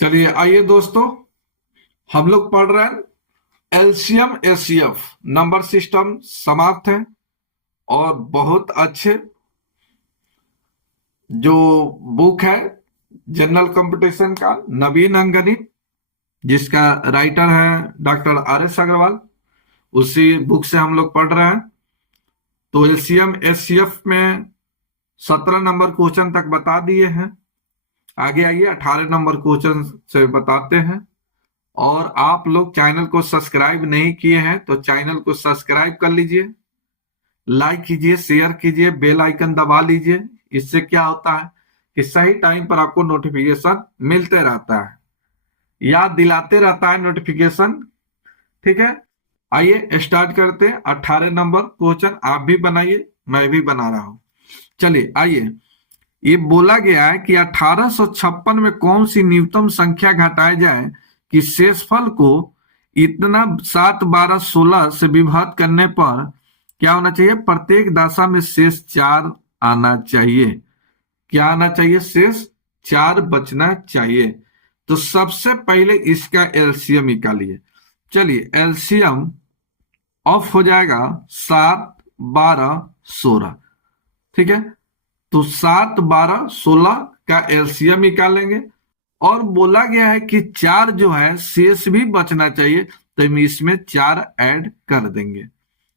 चलिए आइए दोस्तों, हम लोग पढ़ रहे हैं एलसीएम एचसीएफ। नंबर सिस्टम समाप्त है और बहुत अच्छे जो बुक है जनरल कंपटीशन का नवीन अंकगणित, जिसका राइटर है डॉक्टर आर एस अग्रवाल, उसी बुक से हम लोग पढ़ रहे हैं। तो एलसीएम एचसीएफ में 17 नंबर क्वेश्चन तक बता दिए हैं। आगे आइए 18 नंबर क्वेश्चन से बताते हैं। और आप लोग चैनल को सब्सक्राइब नहीं किए हैं तो चैनल को सब्सक्राइब कर लीजिए, लाइक कीजिए, शेयर कीजिए, बेल आइकन दबा लीजिए। इससे क्या होता है कि सही टाइम पर आपको नोटिफिकेशन मिलते रहता है, याद दिलाते रहता है नोटिफिकेशन। ठीक है, आइए स्टार्ट करते हैं। 18 नंबर क्वेश्चन आप भी बनाइए, मैं भी बना रहा हूं। चलिए आइए, ये बोला गया है कि 1856 में कौन सी न्यूनतम संख्या घटाई जाए कि शेषफल को इतना 7, 12, 16 से विभाजित करने पर क्या होना चाहिए? प्रत्येक दशा में शेष 4 आना चाहिए। क्या आना चाहिए? शेष 4 बचना चाहिए। तो सबसे पहले इसका एलसीएम निकालिए। चलिए, एलसीएम ऑफ हो जाएगा 7, 12, 16। ठीक है, तो 7, 12, 16 का एलसीएम निकालेंगे। और बोला गया है कि 4 जो है शेष भी बचना चाहिए, तो हम इसमें 4 ऐड कर देंगे।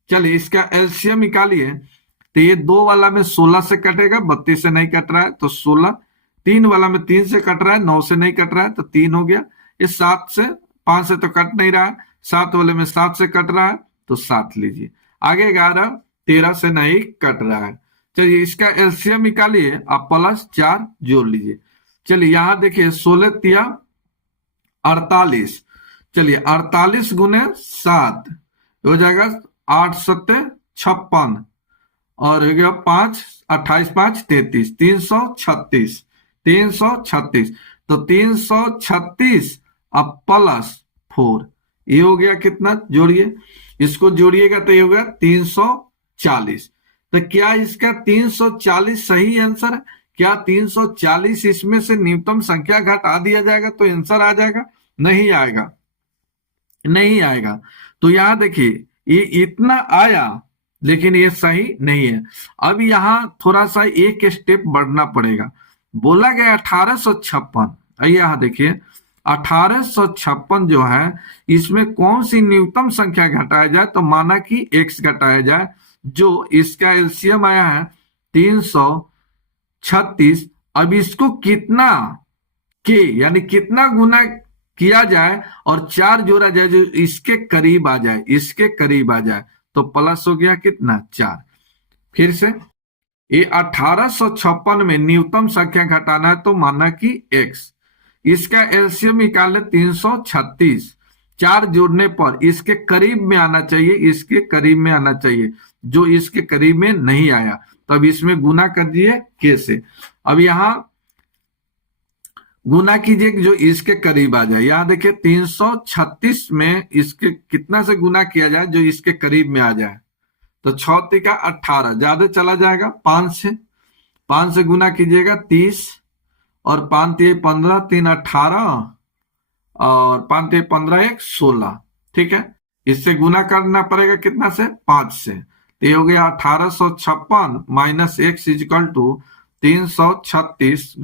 चलिए, इसका एलसीएम निकालिए। तो ये 2 वाला में 16 से कटेगा, 32 से नहीं कट रहा है तो 16। 3 वाला में 3 से कट रहा है, 9 से नहीं कट रहा है तो 3 हो गया। ये 7 से 5 से तो कट नहीं रहा है, 7 वाले में 7 से कट रहा है तो 7 लीजिए। आगे 11, 13 से नहीं कट रहा है। चलिए, इसका एलसीएम निकालिए, आप प्लस 4 जोड़ लीजिए। चलिए यहां देखिए, 16 तिया 48। चलिए 48 गुने 7 हो जाएगा 8 7 56 और हो गया 5, 28, 5, 33, 336। 336 तो 336 अब प्लस 4, ये हो गया कितना? जोड़िए, इसको जोड़िएगा तो ये हो गया 340। तो क्या इसका 340 सही आंसर है? क्या 340 इसमें से न्यूनतम संख्या घटा दिया जाएगा तो आंसर आ जाएगा? नहीं आएगा, नहीं आएगा। तो यहां देखिए, ये इतना आया लेकिन ये सही नहीं है। अब यहां थोड़ा सा एक स्टेप बढ़ना पड़ेगा। बोला गया 1856, आइए यहां देखिए 1856 जो है, इसमें कौन सी न्यूनतम संख्या घटाया जाए? तो माना कि x घटाया जाए, जो इसका एलसीएम आया है 336। अब इसको कितना के यानी कितना गुना किया जाए और 4 जोड़ा जाए जो इसके करीब आ जाए, इसके करीब आ जाए, तो प्लस हो गया कितना? 4। फिर से, ये 1856 में न्यूनतम संख्या घटाना है तो माना कि x, इसका एलसीएम निकाले 336। 4 जोड़ने पर इसके करीब में आना चाहिए, इसके करीब में आना चाहिए, जो इसके करीब में नहीं आया तो अब इसमें गुना कर दिए के से। अब यहां गुना कीजिए जो इसके करीब आ जाए। यहां देखिए 336 में इसके कितना से गुना किया जाए जो इसके करीब में आ जाए? तो 6 का 18, ज्यादा चला जाएगा 5 से गुना कीजिएगा 30 और 5 15, 3 18 और 5 15, 1 16। ठीक है, इससे गुना करना पड़ेगा कितना से? 5 से। तो ये हो गया 1856 माइनस x इजिकल टू 336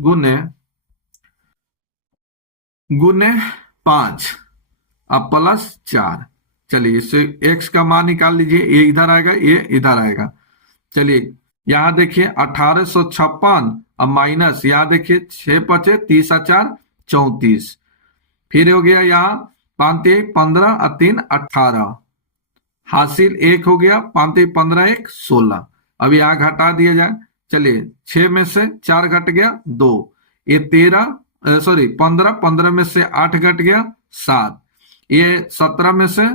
गुने 5 अब प्लस 4। चलिए, इससे x का मान निकाल लीजिए, ये इधर आएगा, ये इधर आएगा। चलिए यहां देखिए 1856 अब माइनस, यहां देखिए 6 बचे 30 4 34। फिर हो गया यहाँ 5 15 और 3 18, हासिल 1 हो गया, 5 15 1 16। अब यहाँ घटा दिया जाए। चलिए 6 में से 4 घट गया 2, ये 15, 15 में से 8 घट गया 7, ये 17 में से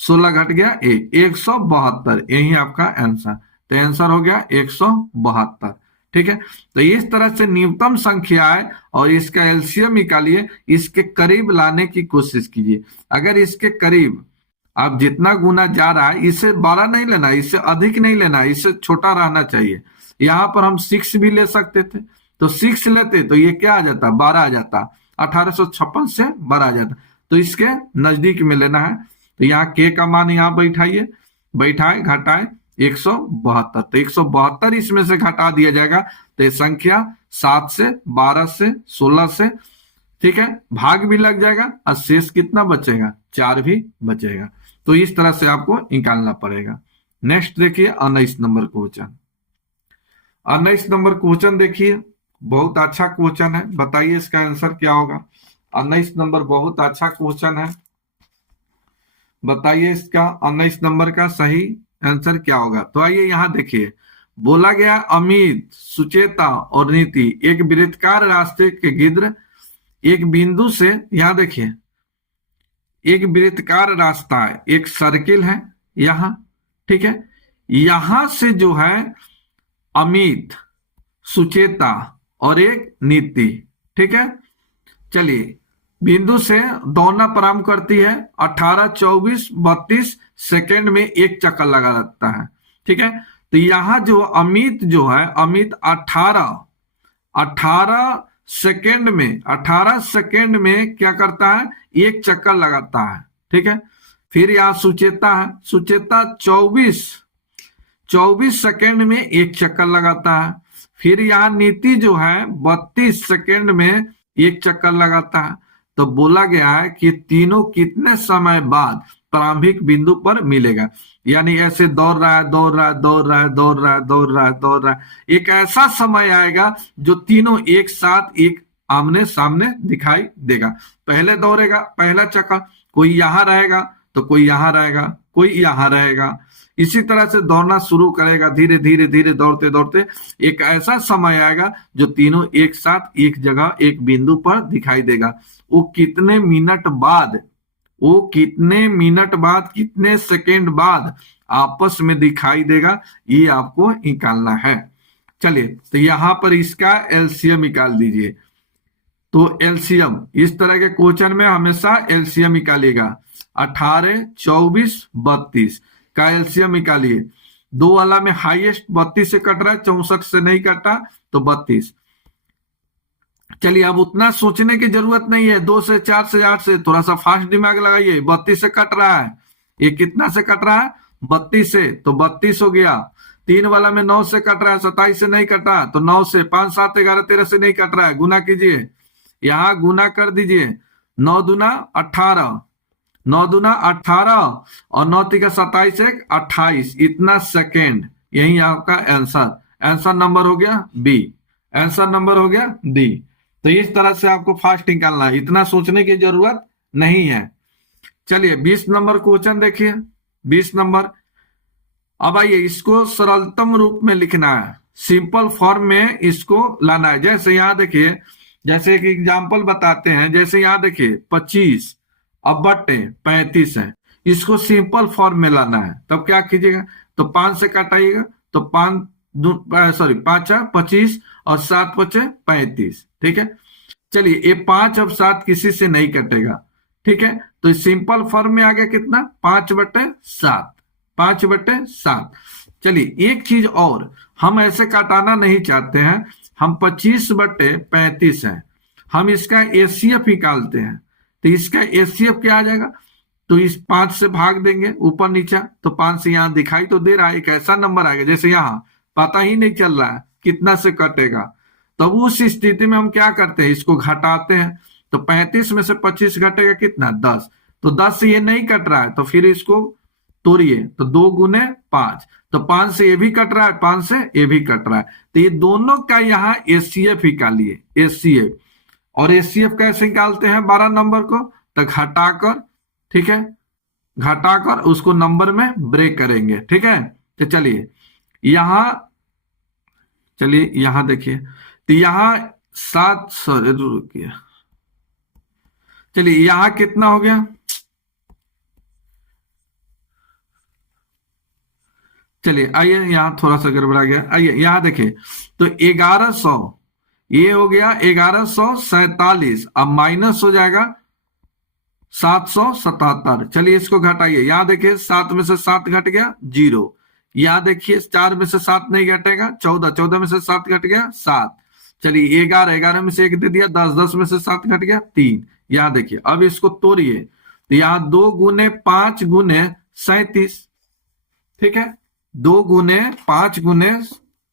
16 घट गया 1, 172। यही आपका आंसर। तो आंसर हो गया 172। ठीक है, तो इस तरह से न्यूनतम संख्या है और इसका एलसीएम निकालिए, इसके करीब लाने की कोशिश कीजिए। अगर इसके करीब आप जितना गुना जा रहा है, इससे बड़ा नहीं लेना, इससे अधिक नहीं लेना, इससे छोटा रहना चाहिए। यहां पर हम 6 भी ले सकते थे, तो 6 लेते तो ये क्या आ जाता? 12 आ जाता। 1856 से बड़ा जाता, तो इसके नजदीक में लेना है। तो यहाँ के का मान यहाँ बैठाइए, बैठाए घटाए 172, तो 172 इसमें से घटा दिया जाएगा, तो ये संख्या 7 से 12 से 16 से, ठीक है, भाग भी लग जाएगा और शेष कितना बचेगा, 4 भी बचेगा। तो इस तरह से आपको निकालना पड़ेगा। नेक्स्ट देखिए 19 नंबर क्वेश्चन। 19 नंबर क्वेश्चन देखिए, बहुत अच्छा क्वेश्चन है, बताइए इसका आंसर क्या होगा। 19 नंबर बहुत अच्छा क्वेश्चन है, बताइए इसका 19 नंबर का सही आंसर क्या होगा। तो आइए यहाँ देखिए, बोला गया अमित, सुचेता और नीति एक वृत्ताकार रास्ते के गिद्ध एक बिंदु से, यहां देखिए एक वृत्ताकार रास्ता है, एक सर्किल है यहां, ठीक है, यहां से जो है अमित, सुचेता और एक नीति, ठीक है, चलिए बिंदु से दौड़ना प्रारंभ करती है, 18, 24, 32 सेकेंड में एक चक्कर लगा लगता है, ठीक है। तो यहां जो अमित जो है, अमित 18 सेकेंड में, 18 सेकेंड में क्या करता है, एक चक्कर लगाता है, ठीक है। फिर यहां सुचेता है, सुचेता 24 सेकेंड में एक चक्कर लगाता है। फिर यहाँ नीति जो है 32 सेकेंड में एक चक्कर लगाता है। तो बोला गया है कि तीनों कितने समय बाद प्रारंभिक बिंदु पर मिलेगा, यानी ऐसे दौड़ रहा है, दौड़ रहा है, दौड़ रहा है, दौड़ रहा है, दौड़ रहा है, दौड़ रहा है, एक ऐसा समय आएगा जो तीनों एक साथ एक आमने सामने दिखाई देगा। पहले दौड़ेगा पहला चक्कर, कोई यहां रहेगा तो कोई यहां रहेगा, कोई यहां रहेगा, इसी तरह से दौड़ना शुरू करेगा, धीरे धीरे धीरे दौड़ते दौड़ते एक ऐसा समय आएगा जो तीनों एक साथ एक जगह एक बिंदु पर दिखाई देगा। वो कितने मिनट बाद, वो कितने मिनट बाद, कितने सेकेंड बाद आपस में दिखाई देगा, ये आपको निकालना है। चलिए तो यहां पर इसका एलसीएम निकाल दीजिए। तो एलसीएम इस तरह के क्वेश्चन में हमेशा एलसीएम निकालिएगा। 18, 24, 32 का एलसीएम निकालिए। दो वाला में हाईएस्ट 32 से कट रहा है, 64 से नहीं कटा तो 32। चलिए अब उतना सोचने की जरूरत नहीं है, 2 से 4 से 8 से थोड़ा सा फास्ट दिमाग लगाइए। 32 से कट रहा है, ये कितना से कट रहा है, 32 से, तो 32 हो गया। 3 वाला में 9 से कट रहा है, 27 से नहीं कटा, तो 9 से, 5, 7, 11, 13 से नहीं कट रहा है, गुना कीजिए, यहां गुना कर दीजिए। 9 दूना 18, 9 दूना 18 और 9 तिका 27, 1 28, इतना सेकेंड, यही आपका आंसर। आंसर नंबर हो गया बी, आंसर नंबर हो गया डी। तो इस तरह से आपको फास्ट निकालना है, इतना सोचने की जरूरत नहीं है। चलिए 20 नंबर क्वेश्चन देखिए। 20 नंबर, अब आइए इसको सरलतम रूप में लिखना है, सिंपल फॉर्म में इसको लाना है। जैसे यहां देखिए, जैसे एक एग्जाम्पल बताते हैं, जैसे यहां देखिए 25 अब बटे 35 है, इसको सिंपल फॉर्म में लाना है। तब क्या कीजिएगा, तो 5 से काटाइएगा, तो 5 25 और 7 बचे 35, ठीक है। चलिए ये 5 अब 7 किसी से नहीं कटेगा, ठीक है। तो सिंपल फॉर्म में आ गया कितना, 5/7, 5/7। चलिए एक चीज और, हम ऐसे काटाना नहीं चाहते हैं, हम 25/35 है, हम इसका एचसीएफ निकालते हैं। तो इसका एचसीएफ क्या आ जाएगा, तो इस 5 से भाग देंगे ऊपर नीचा, तो 5 से यहां दिखाई तो दे रहा है, एक ऐसा नंबर आएगा जैसे यहां पता ही नहीं चल रहा है कितना से कटेगा। तब उस स्थिति में हम क्या करते हैं, इसको घटाते हैं। तो 35 में से 25 घटेगा कितना, 10। तो 10 से ये नहीं कट रहा है, तो फिर इसको तोड़िए, तो 2 गुने 5, तो 5 से ये भी कट रहा है, 5 से ये भी कट रहा है, तो ये दोनों का यहाँ एचसीएफ निकालिए, एचसीएफ। और एचसीएफ कैसे निकालते हैं 12 नंबर को, तो घटाकर, ठीक है, घटाकर उसको नंबर में ब्रेक करेंगे, ठीक है। तो चलिए यहां देखिए, तो यहां 7, रुकिए, चलिए यहां कितना हो गया, चलिए आइए यहां थोड़ा सा गड़बड़ा गया, आइए यहां देखिए, तो 1100 ये हो गया 1147, अब माइनस हो जाएगा 777। चलिए इसको घटाइए, यहां देखिए 7 में से 7 घट गया 0, यहां देखिए 4 में से 7 नहीं घटेगा, 14 में से 7 घट गया 7, चलिए 11, 11 में से 1 दे दिया, 10, 10 में से 7 घट गया 3। यहां देखिए अब इसको तोड़िए, तो यहाँ 2 गुने 5 गुने 37, ठीक है, 2 गुने 5 गुने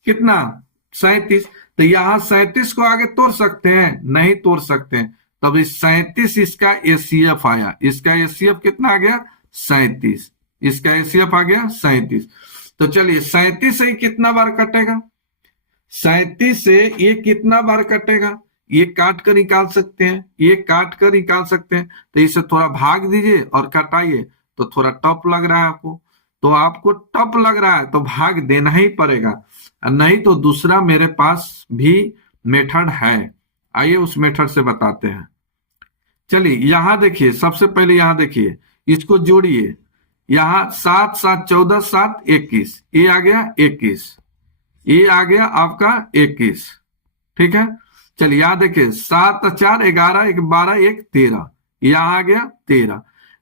कितना 37। तो यहाँ 37 को आगे तोड़ सकते हैं, नहीं तोड़ सकते हैं, तब इस 37 इसका एसीएफ आया, इसका एसीएफ कितना आ गया 37, इसका एसीएफ आ गया 37। तो चलिए 37 से कितना बार कटेगा, 37 से ये कितना बार कटेगा, ये काट कर निकाल सकते हैं, ये काट कर निकाल सकते हैं, तो इसे थोड़ा भाग दीजिए और कटाइए। तो थोड़ा टफ लग रहा है आपको, तो आपको टफ लग रहा है तो भाग देना ही पड़ेगा, नहीं तो दूसरा मेरे पास भी मेथड है, आइए उस मेथड से बताते हैं। चलिए यहां देखिए, सबसे पहले यहां देखिए, इसको जोड़िए, यहां 7 7 14 7 21, ये आ गया 21, ये आ गया आपका 21, ठीक है। चलिए यहां देखिए 7 4 11 1 12 1 13, यहां आ गया 13,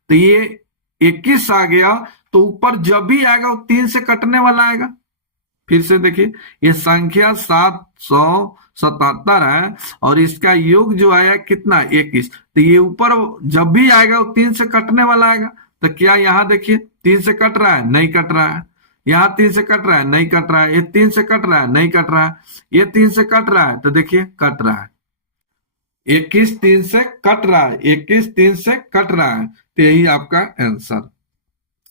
तो ये 21 आ गया, तो ऊपर जब भी आएगा वो 3 से कटने वाला आएगा। फिर से देखिए ये संख्या 777 है और इसका योग जो आया कितना 21, तो ये ऊपर जब भी आएगा वो 3 से कटने वाला आएगा। तो क्या यहाँ देखिए 3 से कट रहा है, नहीं कट रहा है, यहाँ 3 से कट रहा है, नहीं कट रहा है, ये 3 से कट रहा है, नहीं कट रहा है, ये 3 से कट रहा है, तो देखिए कट रहा है, 21 3 से कट रहा है, 21 3 से कट रहा है, तो यही आपका आंसर,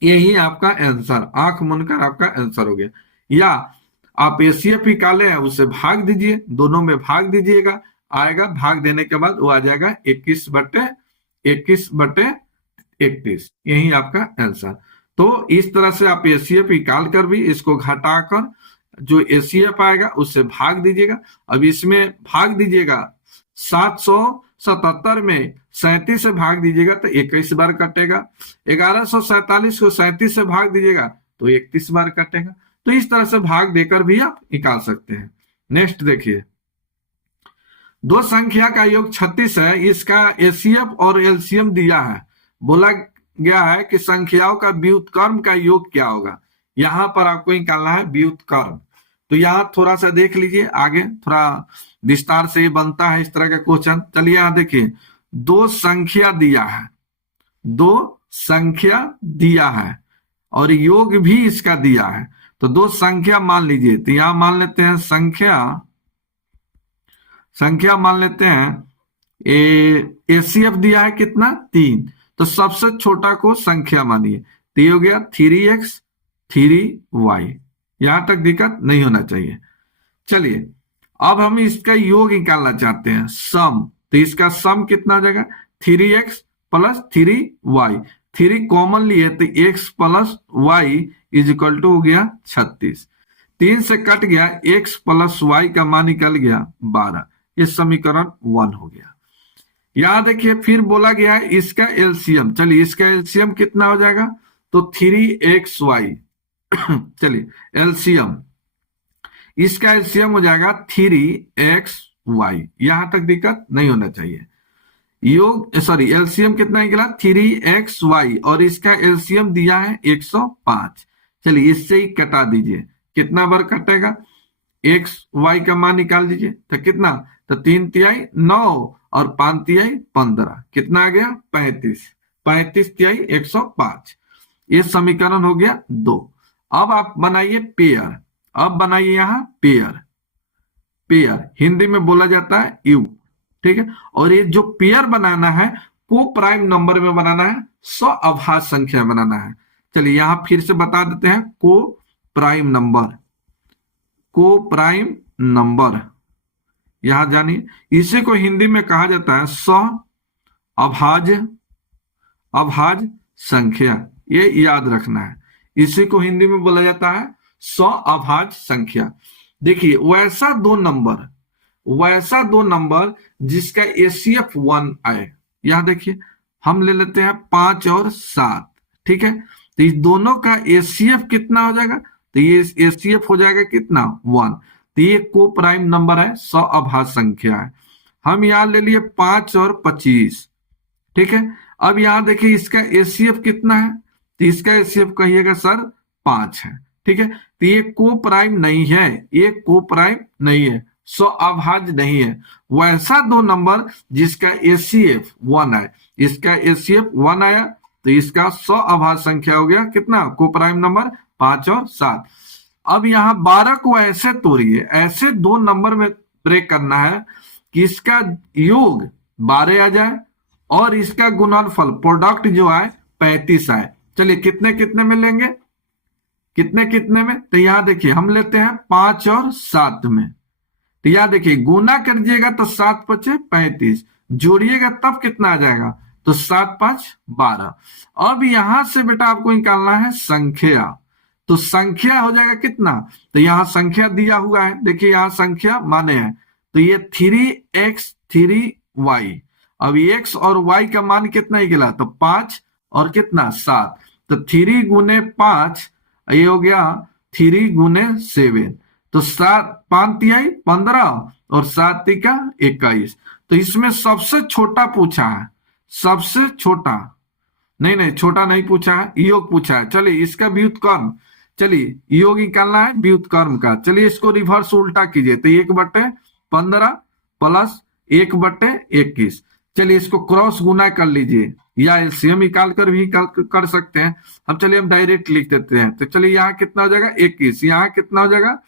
यही आपका आंसर, आंख मुनकर आपका आंसर हो गया। या आप एसीएफ निकाले हैं उसे भाग दीजिए, दोनों में भाग दीजिएगा, आएगा, भाग देने के बाद वो आ जाएगा 21/21, यही आपका आंसर। तो इस तरह से आप एसीएफ निकाल कर भी इसको घटाकर जो एसीएफ आएगा उससे भाग दीजिएगा। अब इसमें भाग दीजिएगा 777 में 37 से भाग दीजिएगा तो 21 बार कटेगा, 1147 को 37 से भाग दीजिएगा तो 31 बार कटेगा। तो इस तरह से भाग देकर भी आप निकाल सकते हैं। नेक्स्ट देखिए, दो संख्या का योग 36 है, इसका एसीएफ और एलसीएम दिया है, बोला गया है कि संख्याओं का व्युत्क्रम का योग क्या होगा। यहां पर आपको निकालना है व्युत्क्रम। तो यहां थोड़ा सा देख लीजिए, आगे थोड़ा विस्तार से ये बनता है इस तरह का क्वेश्चन। चलिए यहां देखिए, दो संख्या दिया है, दो संख्या दिया है और योग भी इसका दिया है। तो दो संख्या मान लीजिए, तो यहां मान लेते हैं संख्या मान लेते हैं, एसीएफ दिया है कितना 3, तो सबसे छोटा को संख्या मानिए, तो ये हो गया 3x 3y, यहां तक दिक्कत नहीं होना चाहिए। चलिए अब हम इसका योग निकालना चाहते हैं, सम, तो इसका सम कितना हो जाएगा 3x + 3y, 3 कॉमन लिए तो x + y = हो गया 36, 3 से कट गया, x + y का मान निकल गया 12, ये समीकरण 1 हो गया। यहां देखिए फिर बोला गया है इसका एलसीएम, चलिए इसका एलसीएम कितना हो जाएगा, तो 3xy चलिए एलसीएम, इसका एलसीएम हो जाएगा 3xy, यहां तक दिक्कत नहीं होना चाहिए। योग सॉरी एलसीएम कितना निकला 3xy और इसका एलसीएम दिया है 105। चलिए इससे ही कटा दीजिए, कितना बार कटेगा, x y का मान निकाल दीजिए, तो कितना, तो 3 तिहाई 9 और 5 तिहाई 15, कितना आ गया 35, 35 तिहाई 105, ये समीकरण हो गया 2। अब आप बनाइए पेयर, अब बनाइए यहाँ पेयर, पेयर हिंदी में बोला जाता है यू, ठीक है। और ये जो पेयर बनाना है को प्राइम नंबर में बनाना है, सअभाज्य संख्या बनाना है। चलिए यहां फिर से बता देते हैं, को प्राइम नंबर, को प्राइम नंबर, यहां जानिए इसी को हिंदी में कहा जाता है सअभाज्य संख्या, ये याद रखना है, इसी को हिंदी में बोला जाता है सअभाज्य संख्या। देखिए वैसा दो नंबर जिसका एसीएफ 1 आए, यहां देखिए हम ले लेते हैं 5 और 7, ठीक है। तो इस दोनों का एसीएफ कितना हो जाएगा, तो ये एसीएफ हो जाएगा कितना 1, तो ये को प्राइम नंबर है, सअभाज्य संख्या है। हम यहां ले लिए 5 और 25, ठीक है। अब यहां देखिए इसका एसीएफ कितना है, तो इसका एसीएफ कहिएगा सर 5 है, ठीक है। तो ये को प्राइम नहीं है, ये को प्राइम नहीं है, सौ अभाज्य नहीं है। वैसा 2 नंबर जिसका एचसीएफ 1 है, इसका एचसीएफ 1 आया तो इसका 100 अभाज्य संख्या हो गया कितना, कोप्राइम नंबर 5 और 7। अब यहाँ 12 को ऐसे तोड़िए, ऐसे 2 नंबर में ब्रेक करना है कि इसका योग 12 आ जाए और इसका गुणनफल प्रोडक्ट जो है 35 आए। चलिए कितने कितने में लेंगे, कितने कितने में, तो यहां देखिए हम लेते हैं 5 और 7 में। तो यहां देखिए गुना करिएगा तो 7 पचे 35, जोड़िएगा तब कितना आ जाएगा, तो 7 5 12। अब यहां से बेटा आपको निकालना है संख्या, तो संख्या हो जाएगा कितना, तो यहां संख्या दिया हुआ है, देखिए यहां संख्या माने है, तो ये 3x 3y। अब x और y का मान कितना ही गिला, तो 5 और कितना 7, तो 3 गुने 5 ये हो गया 3 गुने 7, तो 7 5 तिहाई 15 और 7 तिका 21। तो इसमें सबसे छोटा पूछा है, सबसे छोटा नहीं छोटा नहीं पूछा है, योग पूछा है। चलिए इसका व्युत्क्रम, चलिए योग निकालना है व्युत्क्रम का। चलिए इसको रिवर्स उल्टा कीजिए, तो 1/15 प्लस 1/21। चलिए इसको क्रॉस गुना कर लीजिए या एलसीएम निकाल कर भी कर सकते हैं। अब चलिए हम डायरेक्ट लिख देते हैं, तो चलिए यहाँ कितना हो जाएगा 21, यहाँ कितना हो जाएगा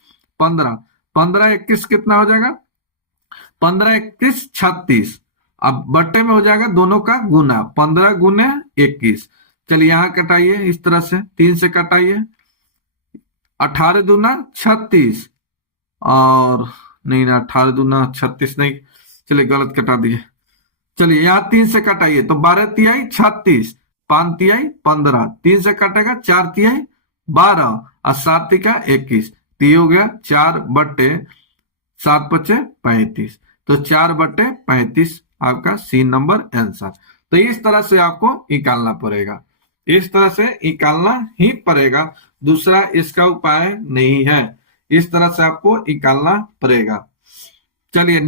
15, 15 21 कितना हो जाएगा 15 21 36। अब बट्टे में हो जाएगा दोनों का गुना, 15 गुने 21। चलिए यहाँ कटाइए इस तरह से, 3 से कटाइए, 18 दूना 36 और नहीं ना 18 दूना 36 नहीं, चलिए गलत कटा दिए। चलिए यहाँ 3 से कटाइए तो 12 तिहाई 36, 5 तिहाई 15, 3 से कटेगा 4 तिहाई 12 और 7 तिका 21, तो ये हो गया 4/7 पचे 35। तो 4/35 आपका सी नंबर आंसर। तो इस तरह से आपको निकालना पड़ेगा, इस तरह से निकालना ही पड़ेगा, दूसरा इसका उपाय नहीं है, इस तरह से आपको निकालना पड़ेगा। चलिए